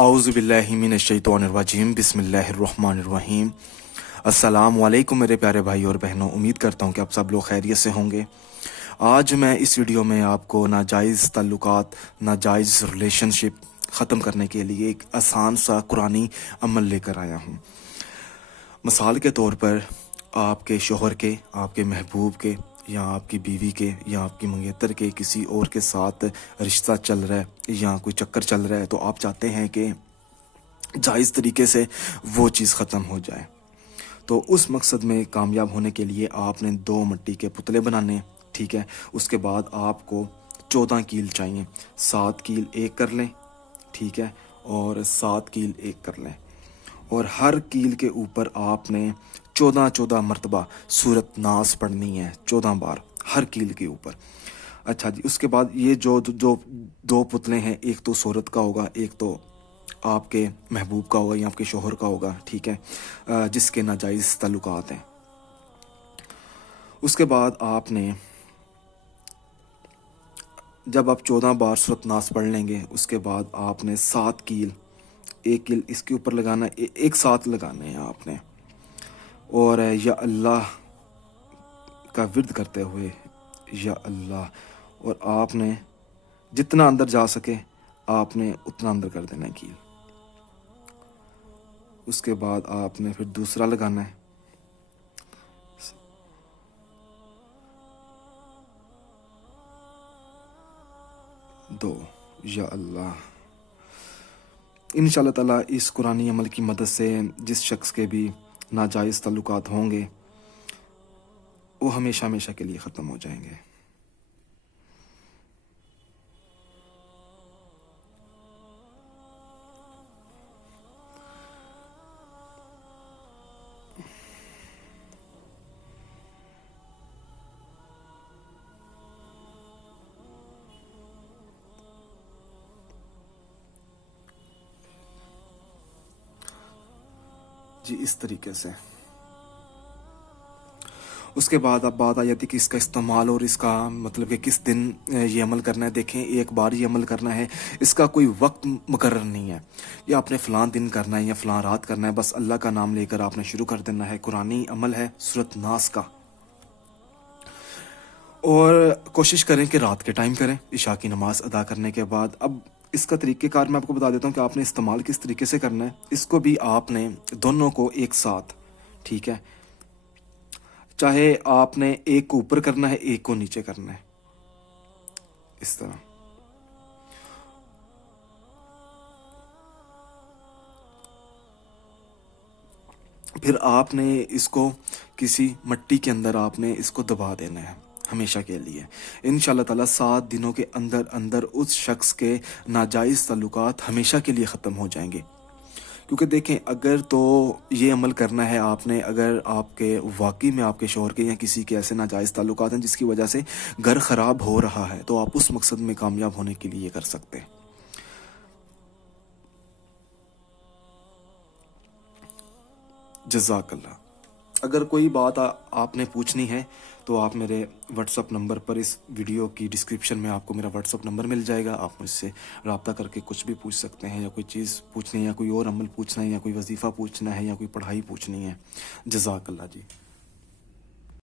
औज़ु बिल्लाहि मिनश शैतानिर रजीम बिस्मिल्लाहिर्रहमानिर रहीम। अस्सलाम वालेकुम मेरे प्यारे भाई और बहनों, उम्मीद करता हूँ कि आप सब लोग खैरियत से होंगे। आज मैं इस वीडियो में आपको नाजायज़ ताल्लुकात, नाजायज़ रिलेशनशिप ख़त्म करने के लिए एक आसान सा कुरानी अमल लेकर आया हूँ। मिसाल के तौर पर आपके शोहर के, आपके महबूब के, या आपकी बीवी के, या आपकी मंगेतर के किसी और के साथ रिश्ता चल रहा है या कोई चक्कर चल रहा है, तो आप चाहते हैं कि जायज़ तरीके से वो चीज़ ख़त्म हो जाए। तो उस मकसद में कामयाब होने के लिए आपने 2 मिट्टी के पुतले बनाने, ठीक है। उसके बाद आपको 14 कील चाहिए। 7 कील एक कर लें, ठीक है, और 7 कील एक कर लें, और हर कील के ऊपर आपने 14 मरतबा सूरत नास पढ़नी है, 14 बार हर कील के ऊपर। अच्छा जी, उसके बाद ये जो जो 2 पुतले हैं, एक तो सूरत का होगा, एक तो आपके महबूब का होगा या आपके शोहर का होगा, ठीक है, जिसके नाजायज़ ताल्लुकात हैं। उसके बाद आपने जब आप 14 बार सूरत नास पढ़ लेंगे, उसके बाद आपने 7 कील, एक कील इसके ऊपर लगाना, एक साथ लगाने हैं आपने, और या अल्लाह का विर्द करते हुए या अल्लाह, और आपने जितना अंदर जा सके आपने उतना अंदर कर देना है कील। उसके बाद आपने फिर दूसरा लगाना है, दो, या अल्लाह। इंशाअल्लाह ताला इस कुरानी अमल की मदद से जिस शख्स के भी नाजायज़ ताल्लुकात होंगे वो हमेशा हमेशा के लिए ख़त्म हो जाएंगे। जी, इस तरीके से। उसके बाद अब बात आ जाती है कि इसका इस्तेमाल और इसका मतलब कि किस दिन ये अमल करना है। देखें, एक बार ये अमल करना है, इसका कोई वक्त मुकर्रर नहीं है, या आपने फ़लाँ दिन करना है या फ़लाँ रात करना है। बस अल्लाह का नाम लेकर आपने शुरू कर देना है। कुरानी अमल है सूरत नास का, और कोशिश करें कि रात के टाइम करें, इशा की नमाज़ अदा करने के बाद। अब इसका तरीक़ेकार मैं आपको बता देता हूँ कि आपने इस्तेमाल किस तरीके से करना है। इसको भी आपने दोनों को एक साथ, ठीक है, चाहे आपने एक को ऊपर करना है, एक को नीचे करना है, इस तरह। फिर आपने इसको किसी मिट्टी के अंदर आपने इसको दबा देना है हमेशा के लिए। इंशाअल्लाह ताला 7 दिनों के अंदर अंदर उस शख्स के नाजायज़ ताल्लुकात हमेशा के लिए ख़त्म हो जाएंगे। क्योंकि देखें, अगर तो ये अमल करना है आपने, अगर आपके वाकई में आपके शौहर के या किसी के ऐसे नाजायज़ ताल्लुकात हैं जिसकी वजह से घर ख़राब हो रहा है, तो आप उस मकसद में कामयाब होने के लिए ये कर सकते हैं। जज़ाकल्लाह। अगर कोई बात आपने पूछनी है तो आप मेरे व्हाट्सअप नंबर पर, इस वीडियो की डिस्क्रिप्शन में आपको मेरा व्हाट्सअप नंबर मिल जाएगा। आप मुझसे रब्ता करके कुछ भी पूछ सकते हैं, या कोई चीज़ पूछनी है, या कोई और अमल पूछना है, या कोई वजीफ़ा पूछना है, या कोई पढ़ाई पूछनी है। जज़ाकल्लाह जी।